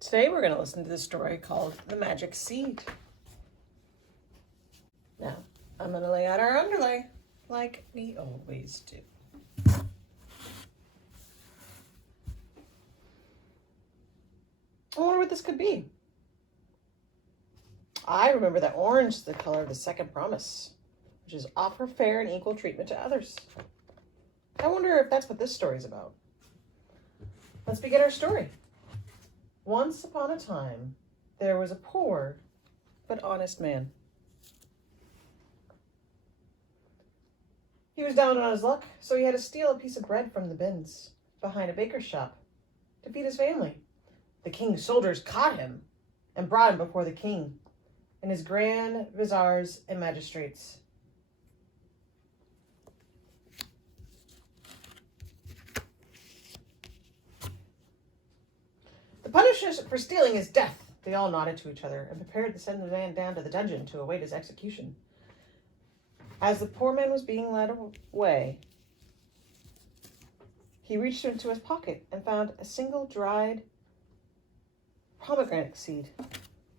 Today we're going to listen to the story called The Magic Seed. Now, I'm going to lay out our underlay like we always do. I wonder what this could be. I remember that orange is the color of the second promise, which is offer fair and equal treatment to others. I wonder if that's what this story is about. Let's begin our story. Once upon a time, there was a poor but honest man. He was down on his luck, so he had to steal a piece of bread from the bins behind a baker's shop to feed his family. The king's soldiers caught him and brought him before the king and his grand viziers and magistrates. The punishment for stealing is death. They all nodded to each other and prepared to send the man down to the dungeon to await his execution. As the poor man was being led away, he reached into his pocket and found a single dried pomegranate seed.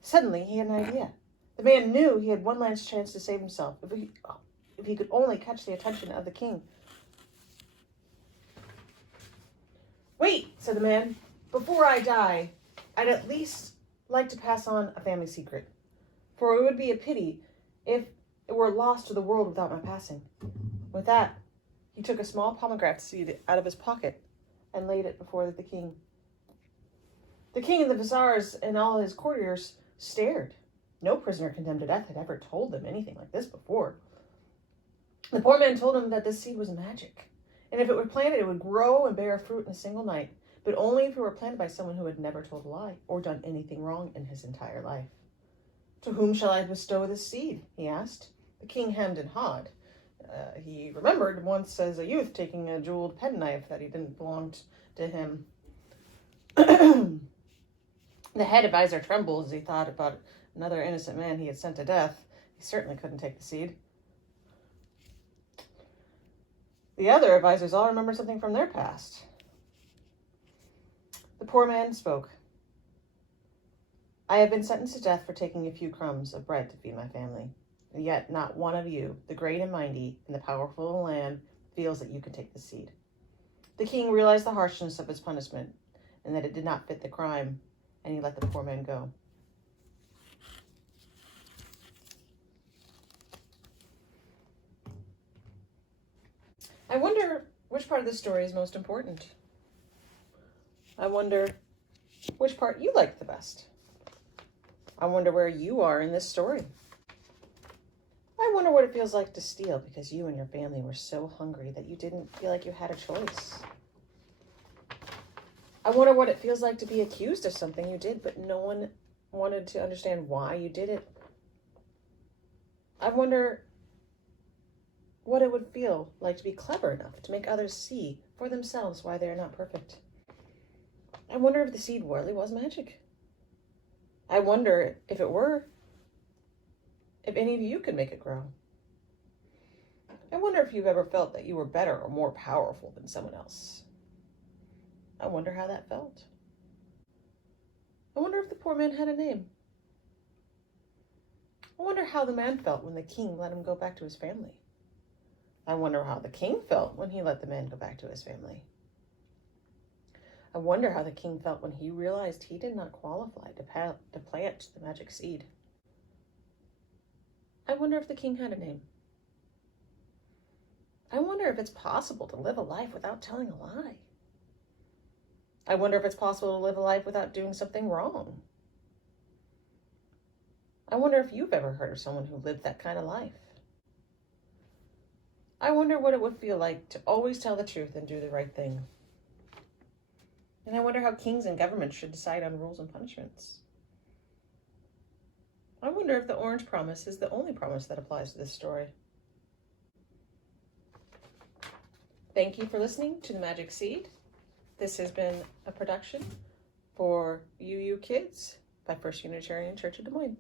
Suddenly, he had an idea. The man knew he had one last chance to save himself if he could only catch the attention of the king. "Wait," said the man. "Before I die, I'd at least like to pass on a family secret, for it would be a pity if it were lost to the world without my passing." With that, he took a small pomegranate seed out of his pocket and laid it before the king. The king and the viziers and all his courtiers stared. No prisoner condemned to death had ever told them anything like this before. The poor man told him that this seed was magic, and if it were planted, it would grow and bear fruit in a single night, but only if it were planted by someone who had never told a lie or done anything wrong in his entire life. "To whom shall I bestow this seed?" he asked. The king hemmed and hawed. He remembered once as a youth taking a jeweled penknife that he didn't belong to him. The head advisor trembled as he thought about another innocent man he had sent to death. He certainly couldn't take the seed. The other advisors all remembered something from their past. The poor man spoke. "I have been sentenced to death for taking a few crumbs of bread to feed my family. And yet not one of you, the great and mighty and the powerful in the land, feels that you can take the seed." The king realized the harshness of his punishment and that it did not fit the crime, and he let the poor man go. I wonder which part of the story is most important. I wonder which part you liked the best. I wonder where you are in this story. I wonder what it feels like to steal because you and your family were so hungry that you didn't feel like you had a choice. I wonder what it feels like to be accused of something you did, but no one wanted to understand why you did it. I wonder what it would feel like to be clever enough to make others see for themselves why they are not perfect. I wonder if the seed really was magic. I wonder if it were, if any of you could make it grow. I wonder if you've ever felt that you were better or more powerful than someone else. I wonder how that felt. I wonder if the poor man had a name. I wonder how the man felt when the king let him go back to his family. I wonder how the king felt when he let the man go back to his family. I wonder how the king felt when he realized he did not qualify to plant the magic seed. I wonder if the king had a name. I wonder if it's possible to live a life without telling a lie. I wonder if it's possible to live a life without doing something wrong. I wonder if you've ever heard of someone who lived that kind of life. I wonder what it would feel like to always tell the truth and do the right thing. And I wonder how kings and governments should decide on rules and punishments. I wonder if the orange promise is the only promise that applies to this story. Thank you for listening to The Magic Seed. This has been a production for UU Kids by First Unitarian Church of Des Moines.